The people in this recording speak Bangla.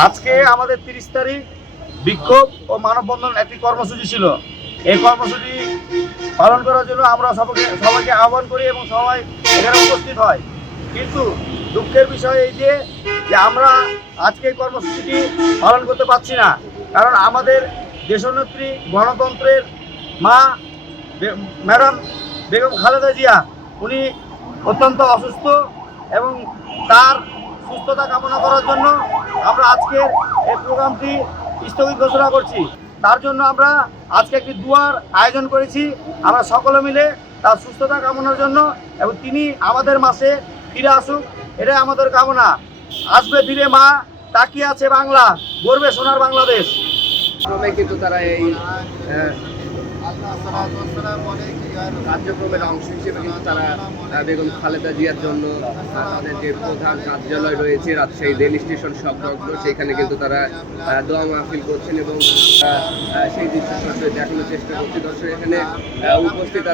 আজকে আমাদের 30 তারিখ বিক্ষোভ ও মানববন্ধন একটি কর্মসূচি ছিল। এই কর্মসূচি পালন করার জন্য আমরা সবাইকে আহ্বান করি এবং সবাই এখানে উপস্থিত হয়। কিন্তু দুঃখের বিষয় এই যে আমরা আজকে এই কর্মসূচিটি পালন করতে পারছি না, কারণ আমাদের দেশনেত্রী গণতন্ত্রের মা ম্যাডাম বেগম খালেদা জিয়া উনি অত্যন্ত অসুস্থ এবং তার সুস্থতা কামনা করার জন্য আমরা আজকের এই প্রোগ্রামটি স্থগিত ঘোষণা করছি। তার জন্য আমরা আজকে একটি দুয়ার আয়োজন করেছি, আমরা সকলে মিলে তার সুস্থতা কামনার জন্য, এবং তিনি আমাদের মাঝে ফিরে আসুক, এটাই আমাদের কামনা। আসবে ফিরে মা, তাকিয়ে আছে বাংলা, গর্বে সোনার বাংলাদেশ। কিন্তু তারা এই কার্যক্রমের অংশ হিসেবে কিন্তু তারা বেগম খালেদা জিয়ার জন্য তাদের যে প্রধান কার্যালয় রয়েছে রাজশাহী রেল স্টেশন সংলগ্ন, সেখানে কিন্তু তারা দোয়া মাহফিল করছেন এবং সেই দৃশ্য দেখানোর চেষ্টা করছে। দর্শক এখানে উপস্থিত